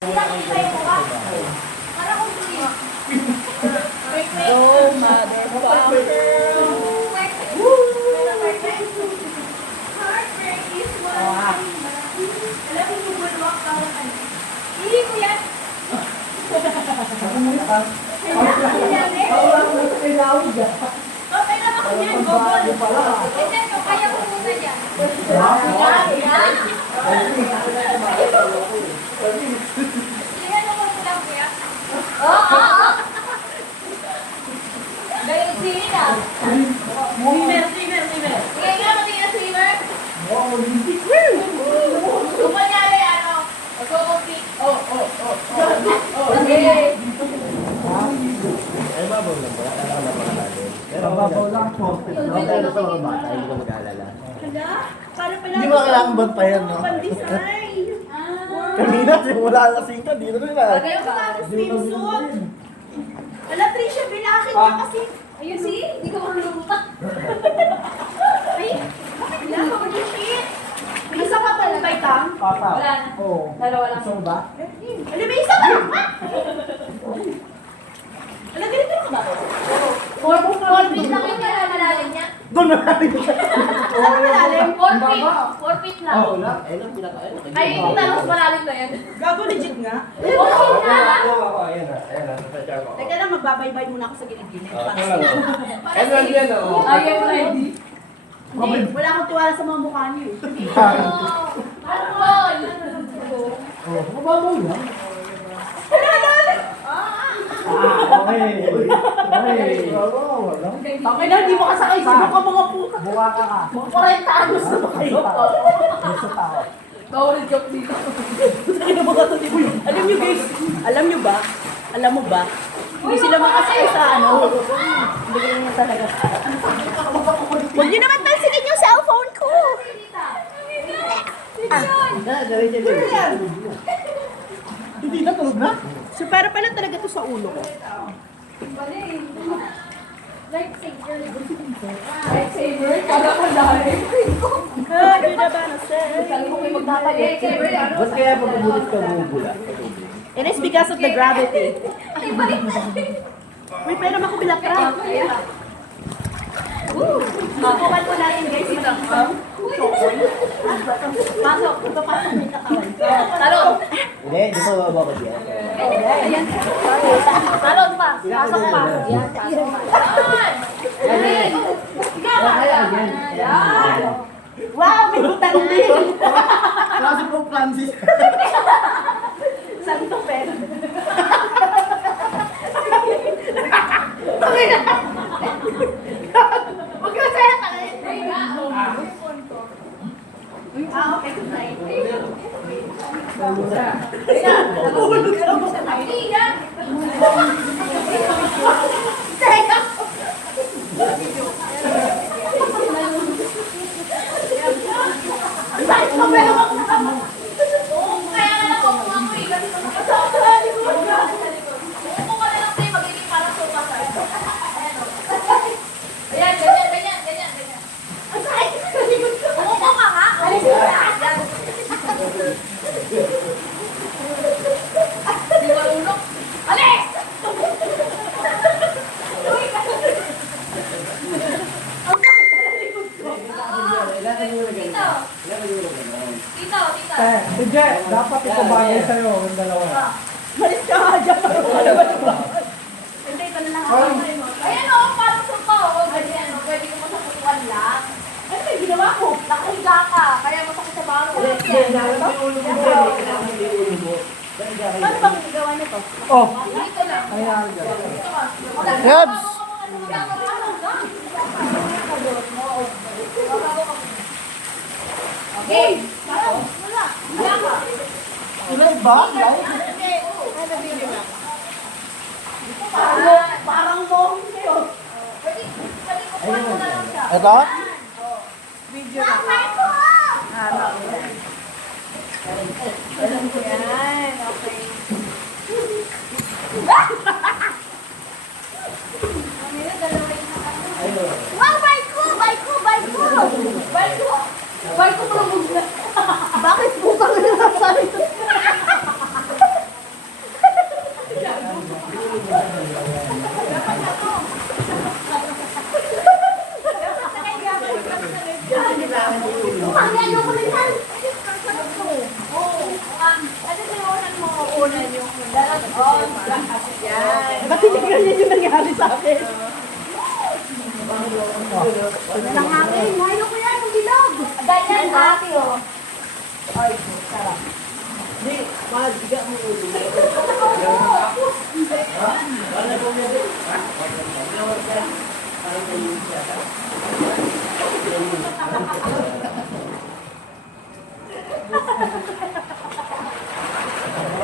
Go, motherfucker! Hindi ko yan. Okay lang ako yan, gobol. Hindi, kaya ko muna yan. Yan ako muna, kuya. Oo. Dahil sili na. Swimmer. Sige nga, matingin na swimmer. Kung kunyari, mag-compete. Okay. Ay, mabaw lang ba? Alam na pala natin. Pero mabaw lang po. Okay na sa mga bata, hindi ko mag-aalala. Hala, para pala. Hindi mo kailangan bantayan, no? Pan-design. Kanina, simula alas 5, dito rin na. Kaya ko tapos swimsuit. Hala, Trisha, bilakid ka kasi. Ayun, see? Hindi ka marunong pa. Ay, bakit lang? Mag-shit. Isa pa pala ba itang? Papa. Wala na. Oo. Dalawa lang. Gusto mo ba? Alam mo, isa pa lang. Alam, ganito ka ba? 4 feet lang yung malalim niya. Doon na natin. Saan ka malalim? 4 feet lang. Oo, lang. Eh, lang pinakain. Ay, yung talos malalim na yan. Gago, legit nga. 4 feet na. Ayan na. Teka lang, magbabaybay muna ako sa gilid-gilid. Ano yan, oo? Are you ready? Hindi, wala akong tiwala sa mga mukha niyo eh. Hardball! Oo, mababaw lang. Okay. Mababaw lang. Okay na, hindi mo kasakay. Sino ka mga puta? Buka ka ka. Mga 40 anos na ba kayo? Gusto tao. Bawal joke dito. Ano ba ito? Alam niyo guys, alam mo ba, hindi sila makasakay sa ano. Hindi ko naman talaga. Huwag niyo naman pansinin yung cellphone ko. Hindi na, tulog na. So, para pala talaga to sa ulo ko. Lightsaber. Lightsaber? Kala ko dahil. Hindi na ba na Kala ko may magtatagal. Lightsaber yan. Ba't kaya pag-ulit ka bumubula? It is because of the gravity. Ay, balik na. Uy, pero makubilak ka. Tutukan po natin guys ito. Pasok, papasok yung katawan. Talon. Hindi, di ba bababa ko diyan? Ayan. Talon pa. Pasok pa. Yan, pasok pa. Talon. Yan. Wow, may butang din. Klase po, Francis. Santo pero. Huwag ka saya talaga. Okay. Ayan, ganyan. Ang sakit sa likod ko. Umupo ka nga. Alis ko na. Ayan. Di marunong. Alis! Uy, ang sakit sa likod ko. Tito. Sige, dapat ito bagay sa'yo, yung dalawa. Malis ka nga dyan. Hindi, ito na lang ako. Ayan o, parang sumpa o. Ganyan o, pwede ko masaputuan lang. Ano ba yung ginawa ko? Nakahiga ka, kaya masakit sa baro. Paano bang gawa nito? Oh, Dito lang. ayan. Yabs! Okay. Wala. Wala ka. Iba? Parang mohon kayo. Pwede ko na lang siya. Ito? Video na. Yan, okay. Wow, bike ko! Bike ko malubog na. Bakit butang na nasabi ito? kukunan yung lahat. Oh, yan. Ba't hindi ganyan yung nangyari sa akin? Ano lang akin? Mahilo ko yan, ang bilog. Ganyan akin, oh. Ay, sarap. Hindi, mabiga mo ulo.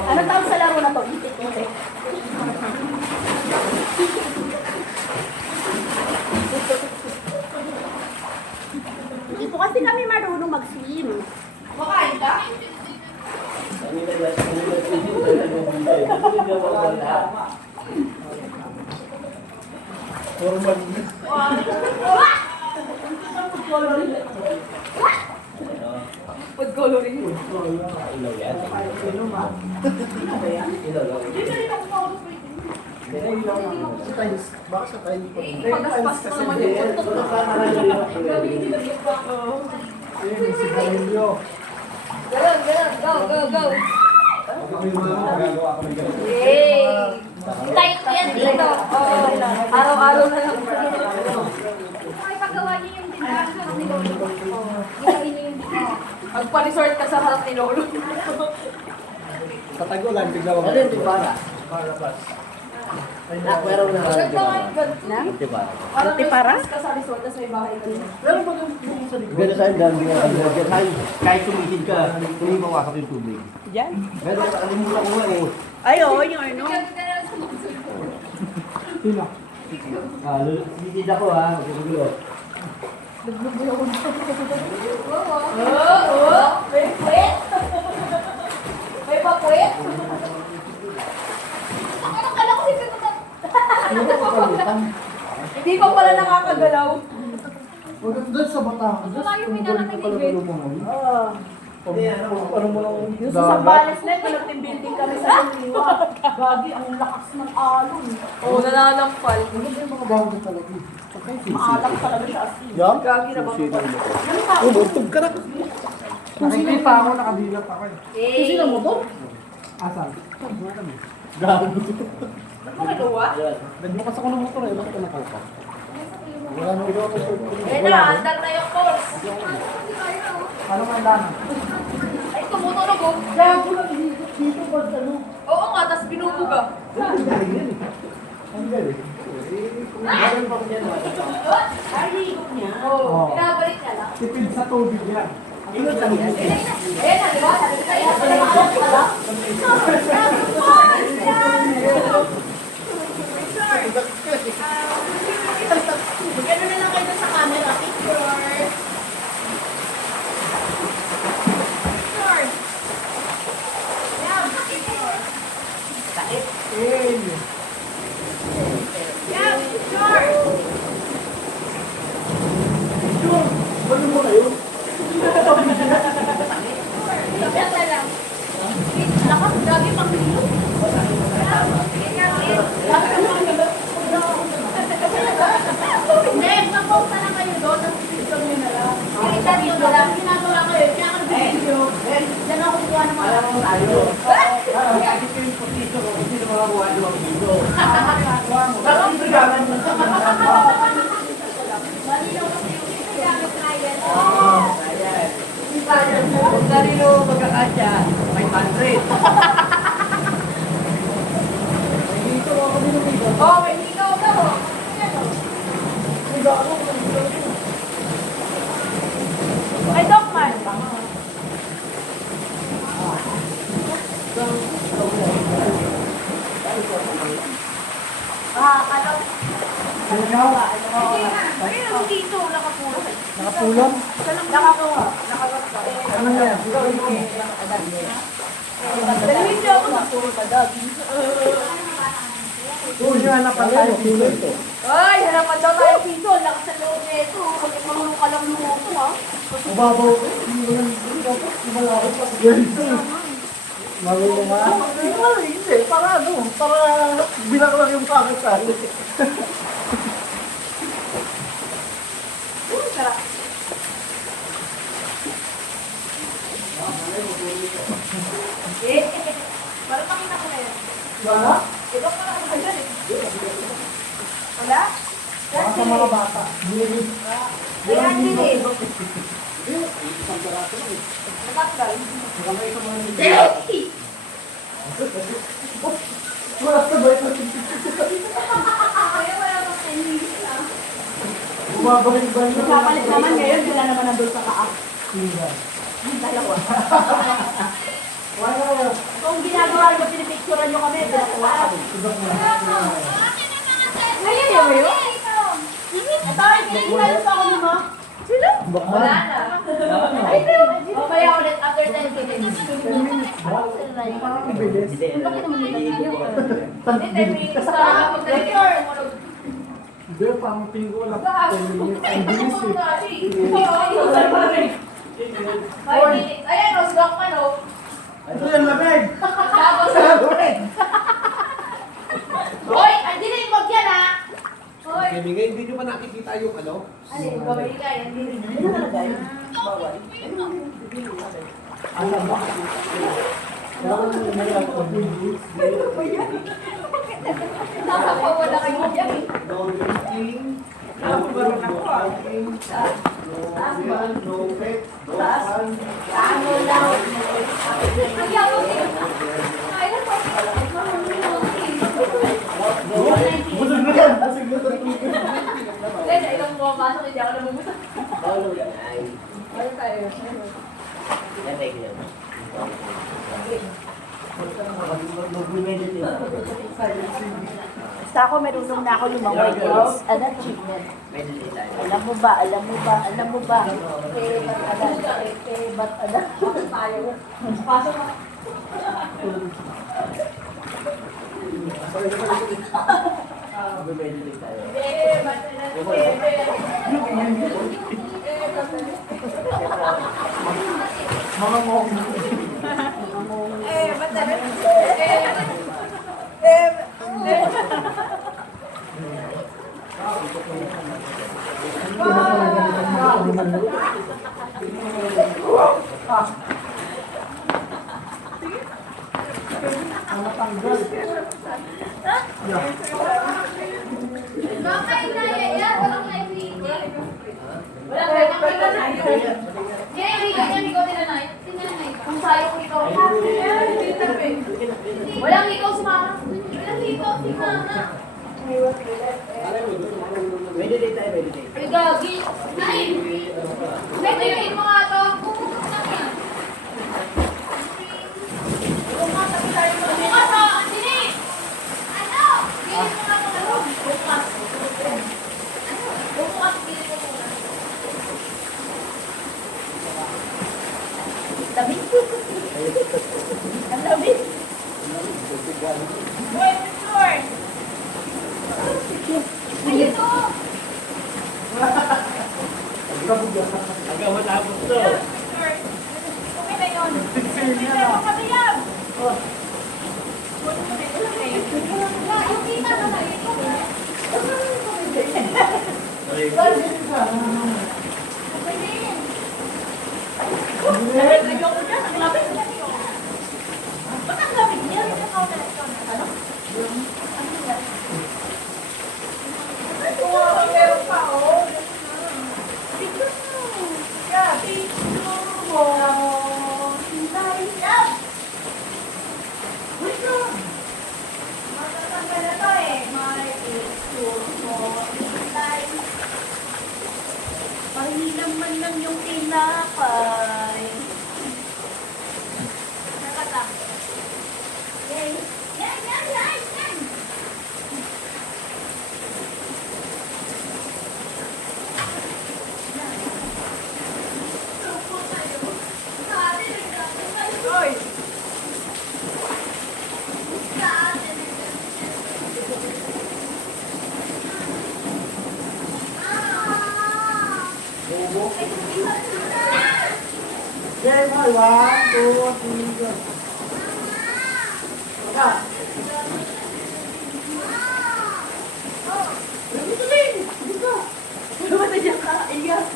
Ano tawag sa laro na to? Itik-itik. Hindi po kasi kami marunong mag-swim. Makain ka? Food coloring. Ilaw yan. Ilaw lang. Baka sa tayo. Pagaspas ko naman yung puntok. Ayun, si Garillo. Ganon, ganon. Go, go, go. Ako yung mga magagawa ko ng ganito. Yay! Tight ko yan dito. Oo. Araw-araw na lang. Ay, paggawa niyo yung tindahan sa harap ni Lolo. Gawin niyo yung dito. Magpa-resort ka sa harap ni Lolo. Sa Tagulan, bigla ako. Ano yung tibara? Meron na. Na? Tibara. Buti para? Ka sa resort, tapos may bahay ka. Meron ba yung gano'n sa'yo, dami nga. Kahit tumisid ka, hindi mawasok yung tubig. Diyan? Pero nakalimutan ko nga eh. Ay, oo, yung ano. Sino? Titid ako ha. Gugulo. Oo! May puwet! May papuwet! Akala ko si Pito. Hindi pa pala nakakagalaw. Huwag doon sa Batangas. Wala yung pinarating ni Gwen. Oo. Ano mo lang Yung sa Sambales na, connecting building kami sa Liwa. Gagi, ang lakas ng alon. Oo, nananampal. Ano ba yung mga bago talaga? Maalam talaga siya as in. Yan? Gagi na ba? Umutog ka na. Nakikita ako, nakabilat ako eh. Hey! Sino mo to? Asan? Gago. Ano ka gawa? Nagbukas ako ng motor eh. Bakit ka nakaupa? Wala nang ito ako. Eh na, andar na yung course. Ano man lana? Ay, tumutunog oh. Gago lang dito ba ano? Oo nga, tas binubuga. Ang galing yun eh. Ang galing. Ay, higop niya. Oo, pinabalik niya lang. Tipid sa tubig yan. Ingat lang yan. Eh na, di ba? Sabi ko sa'yo, maalam ka lang. Gano na lang kayo sa camera. Picture. Eh. Ano mo na yun? Yan na lang. Lakas, grabe pang bilo. Hindi, mag-post na lang kayo doon. Tapos picture nyo na lang. Kita nyo na lang. Ginagawa ko yun. Kaya ako nag-video. Diyan ako kukuha ng mga Alam mo tayo. Kaya dito yung posisyon ko, hindi na makakuha ng mga dito. Bakit ito gaman mo sa mga malinaw kasi yung gamit na yan. Ayan. Kung kanino magkakasya, 500. Dito ako din dito. Oh, may hikaw na ho. Ay, Dokman. Ano? Ikaw? Ayun, dito, nakapulot. Nakapulong? Nakakuha. Ano yan? Dalawin niyo ako magpuro ka dog. Kung hanapan tayo, kulay ito. Ay, hanapan daw tayo dito. Lakas sa loob na ito. Bakit marunong ka lang lumuto, ha? Mababaw ko. Malaki pa. Ganito. Marunong nga. Hindi, para ano? Para bilang lang yung pakasal. Sarap. Eh, para pakita Wala? Ikaw pa lang kayo dyan eh. Wala? Baka sa mga bata. Kaya din eh. Wala sa ba ito? Kaya wala pang English ah. Bumabalik ba yun? Kapalit naman ngayon, wala naman nandun sa kaak. Tingnan. Yung dalawa. Wala na. Kung ginagawa nyo, pinipicturean nyo kami, dalawa kami. Ibang na. Ngayon yun mo yun? Ito, pinipicturean pa ako ni mo. Sino? Wala na. Mamaya ulit after 10 minutes. Parang bilis. Bakit naman nila yun? Hindi, 10 minutes na mag-lecture. Hindi, parang tingin ko lang. 10 minutes. Ang bilis eh. 5 minutes. Ayan, no, slok ka, no? Ito yung lamig! Tapos, Hoy, andin na yung bag yan, ha? Hoy. Kaya ngayon, hindi nyo ba nakikita yung ano? Ano yung babay ka? Andin rin. Ano nakalagay? Bawal. Alam ba? Kaya ko nung may ako. Nakapawala kayo yan. No drinking, no food, no smoking, no women, no pets, no fun. Ano lang? Nagyawa kayo. Kaya po. Busog na yan! Busog na yan! Kaya ilang pumapasok, hindi ako nabubusa. Ano tayo? Basta ako, marunong na ako yung mga white girls. Ano, achievement. Alam mo ba, alam mo ba, alam mo ba? Ba't ada? Tayo. Pasok ka. Eh, ba't Mga mong. Bakit na yan? Walang naibigan. Walang naibigan. Yan, ikaw tinanay. Tinanay. Kung sayo ko ikaw. Walang ikaw si mama. Walang ikaw si mama. Ay, gagi. Nain. Nagtirin mo nga to. Bukas ha, Anthony! Ano? Pilit mo nga mga to. Bukas. Bukas, pilit mo muna. Tabi. Ang tabi. Boy, sure. Ayun to. Hanggang matapos to. Sure. Okay na yun. Okay na yun. Kapatiyab. Yung kita na na ito. Nalagay ko dyan, ang lapit. Ba't ang lamig niya? Ano? Meron pa, oh. Picture mo. Yeah, picture mo. Hintay. Yeah. Wait lang. Matatanggal na to eh. May picture mo. Hintay. Pahilam man lang yung tinapay. Nakatang. Yay. Yan, yan, yan, yan. Hoy! Okay, boy. 1, 2, 3, go. Baka. Lumata dyan ka, Ilyas.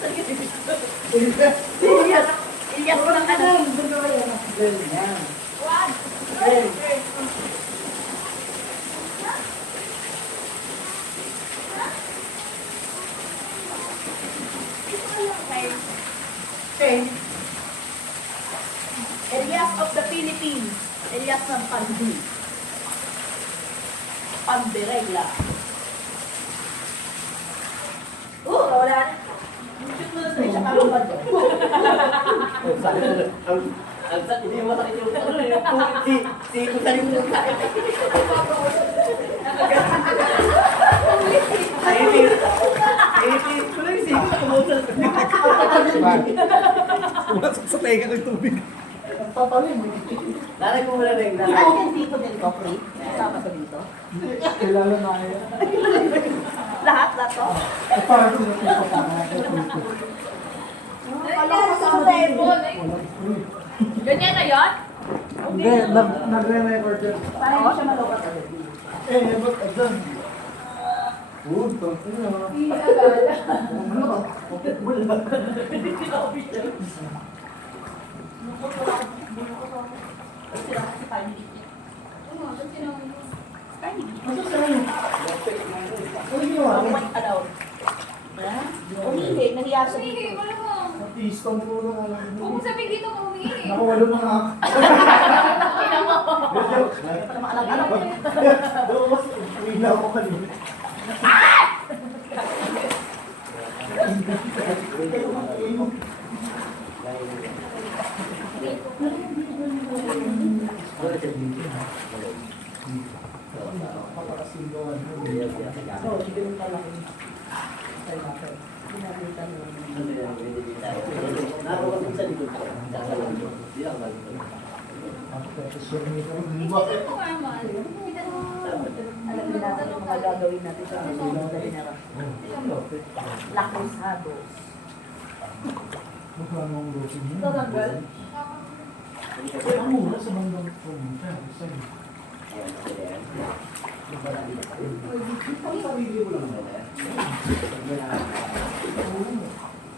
Ilyas. Ilyas. Ilyas ng ano. Ganyan. One. Okay. Pandiregla. Wala na. Shoot mo na sa isa kalumad doon. Hindi mo masakit yung ano eh. Si kung saan yung sakit. Itis ko lang si Pumasok sa teka ng tubig. Tatalim mo. Lalagay ko muna rin. Saan yung tipo din ko, free? Kasama sa dito? Kilala na yan. Lahat na to? Parang sinasip ko pa nga. Kala ko sa table. Ganyan na yun? Hindi, nagre-record yun. Parang hindi siya malubat agad. Ba't agad? Tangin na. Ano ba? Sila kasi family. Ano ginawa? Ang white allowed. Umihi, nahiya siya dito. Artistang puro na lang. Huwag mo sabihin dito kung umihi. Nakawalo na nga. Mas uwi na ako kanina. Alam din natin yung mga gagawin natin sa mga lakrisados. Magkano ang grocery niya? Tatanggal? Ang mura sa bandang probinsya. Sa'yo.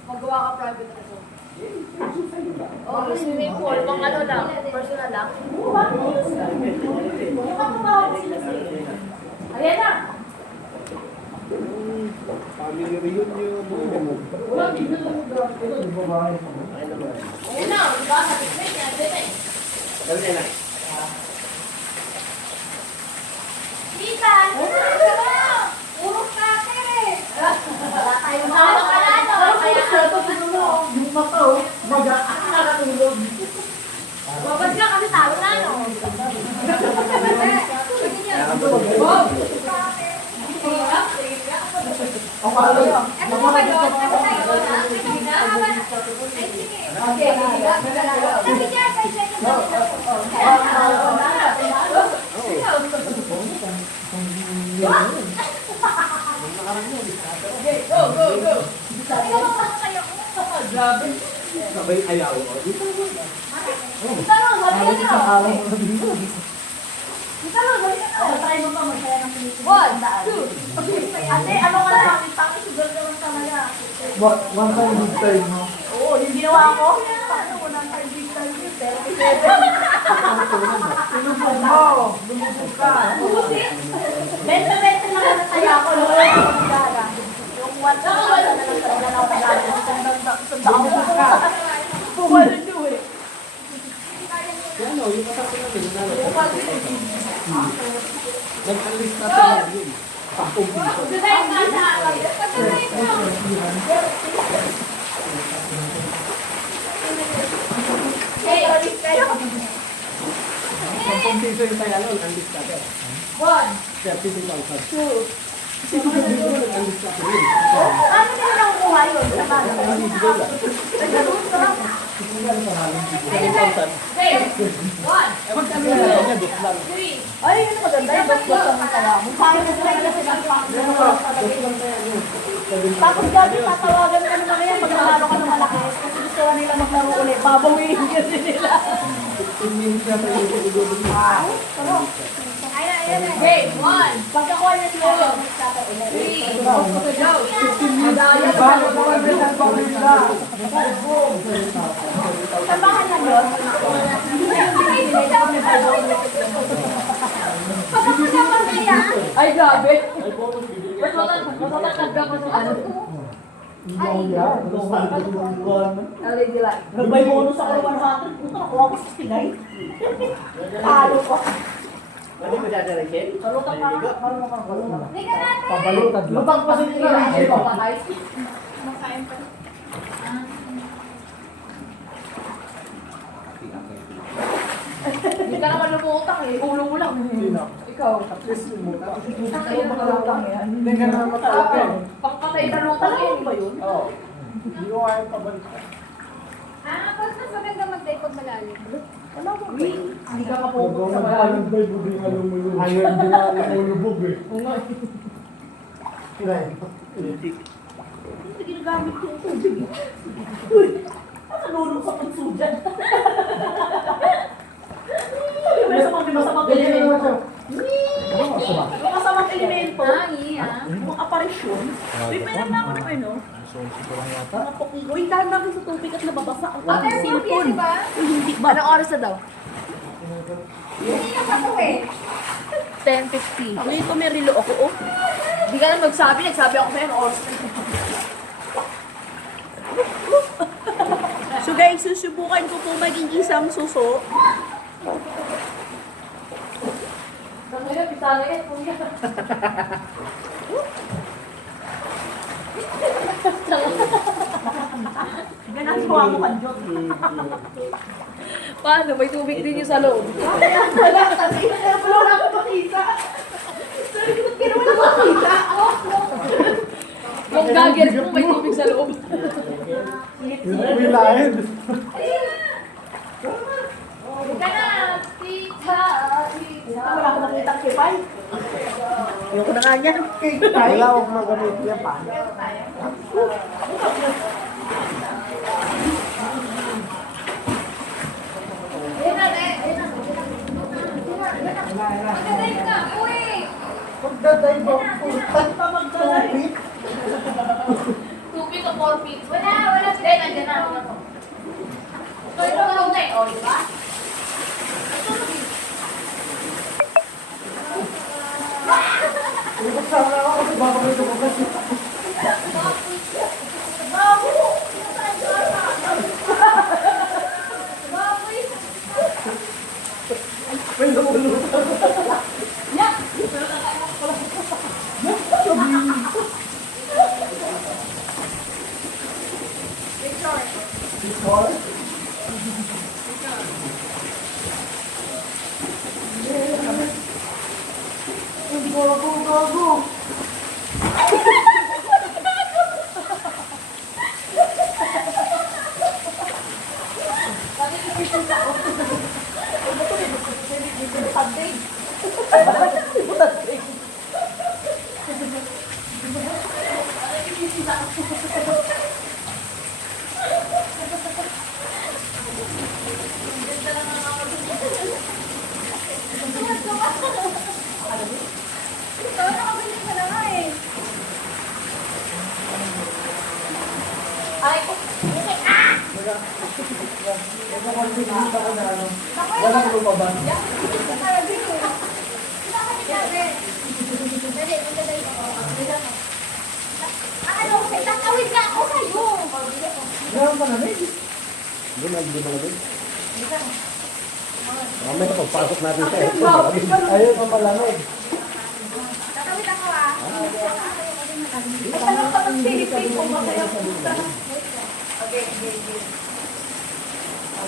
Magawa ka private resort. Oo, swimming pool. Pang ano lang, personal lang. Ayan na! Family reunion. Yung babae mo. Ayan na, di ba? Sa picnic niya, dito eh. Tita! Puro kaker eh! Wala tayong mga kalado. Kaya Yung mata oh, nakatulog. babad ka kasi talo na, no? Ang mahal yun. Ano ba yun? Ano ba yun? Ay, sige. Okay, sabi niya, kay Jenny. Go, go, go. Sabi ko, makakaya ko. Grabe. Sabay ayaw. Tanong, sabi Alam niya sa na. araw mo sabihin ko. Tanong, sabi niya na. Try mo pa magsaya ng pinisip. 1, 2. Ate, ano ka lang? Tangi sugar naman sa maya. One time good time mo. Oo, yung ginawa ko. Paano mo nang time big time yun? Pero may 7. Sinubog mo. Lumubog ka. Benta-benta lang ang saya ko. Yung one na lang sa ilan ako paglalaan. Isang taong ka. Pumalo nyo eh. Ano, yung kasama namin, nag-alis na sa yun. 10 piso. Sabay ka sa akin. Pagkabay ko. Hey, ulit kayo. 10 piso yung kaya nun, ang list natin. 1. 30,000. Kasi kung hindi mo nag-alis natin yun. Ano nila nakukuha yun? Sa mga nagkaroon ka lang. 10,000. Hey, 1. Ewan kami na lang niya, dos lang. 3. Ay, yun ang maganda. Yung bakbos ang kaya. Mukha ko na sila kasi ng Tapos dati tatawagan ka naman yan pag nanalo ka ng malaki. Kasi gusto ka nila maglaro ulit. Babawiin kasi nila. 15 minutes na tayo yung Ayun na. Hey, 1. Pagkakuha niya sila, magkakay ulit. 3. Go. 15 minutes. Bago na lang din ang pamilya. Tabangan lang yun. Hindi na yung binibili ko may bago ulit. Pag ako naman kaya. Ay, grabe. Mas matatagda pa sa ano. LED light. Nagbay bonus ako ng 100. Puta, nakuha ko 69. Talo ko. Pwede mo siya Rachel? Kalutang ka na. Parang kalutang. Halika natin. Pabalutad lang. Lutang pa sila Rachel. Kumakain pa. Hindi ka naman lumutang eh. Ulo mo lang. Sino? Ikaw. At least yung mukha. Ay, makalutang yan. Hindi ka naman matawag. Pangpatay na lutang yan. Ba yun? Oo. Hindi ko kaya pabalik. Pag mas maganda mag-dive pag malalim. Hindi ka kapupot sa malalim. Magpapalag ba yung alam mo yun? Ayaw hindi na nakulubog eh. Kinain. Hindi ginagamit yung tubig. Uy! Nakalulong sa punso dyan. Masamang Ganyan naman elemento. siya. Ano masama? Yung masamang elemento. Iya. Yung aparisyon. Uy, may naman ako ano. Mga pokiko. Uy, dahil namin sa tubig at nababasa ang Waterproof yan, cellphone. di ba? Uy, hindi ba? Anong oras na daw? Hindi na pa to eh. 10:50. Ang ito may relo ako, oh. Hindi ka na nagsabi ako sa'yo anong oras na. So guys, susubukan ko po maging isang suso. Ngayon, pisala yan. Kuya. Ganang suwa mo kanjot. Paano? May tubig din yung sa loob. Wala, kasi wala akong makita. Sorry, ba't ka naman makita? Yung gagger mo, may tubig sa loob. May lain. Halika na. Tita. Wala akong nakita kipay. Ayoko na nga niyan. Wala akong magamit yan pa. Ayun na, Mag-dive ka. Uy. Magdadive ako. Tupit. 2 feet o 4 feet. Wala. Hindi, nandiyan na. So, ito na lang eh. O, di ba? Ibig sana ako kasi baka may tumakas. May lumulutang. Picture? Gago. Walang lumabas. Ano? Tatawid na ako kayo. Meron pa namin. Doon, hindi ba namin? Mamaya pagpasok natin sa airport. Ayun ang malamig. Tatawid ako ah. Tanong ka ng Philippines kung masaya ko.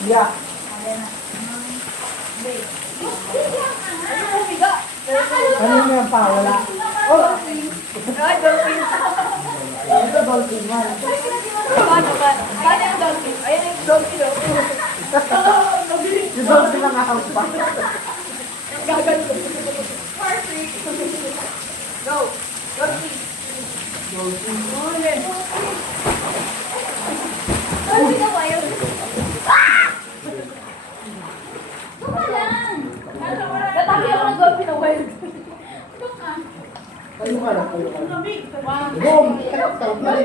Yeah. Ano yan pa? Wala. Oh! Ito dolphin man. Paano ba? Paano yung dolphin? Ayan yung dolphin o. Yung dolphin ang house pa. Gagano. Go. Dolphin. Dolphin ako ayaw. Tuma lang. Nataki ako ng dolphin na wild. Kayo ka lang, kayo ka lang. Boom! Pumatay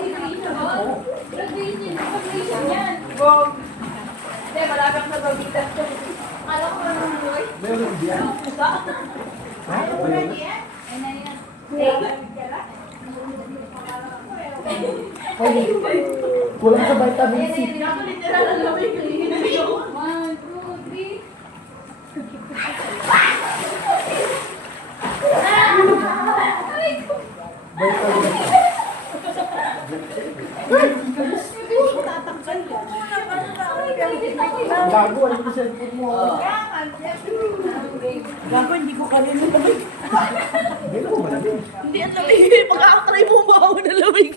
si Trisha mo. Graduation yan. Bong. Hindi, malapit na gamitan. Alam ko naman boy. Meron diyan. Ha? Ay, nani na. Kulang sa vitamin C. Literal ang lamig. 1, 2, 3. Gago, ano yung cellphone mo? Gago, hindi ko kaya ng lamig. Hindi ko malamig. Hindi, ang lamig. Pagkakatry mo, baho na lamig.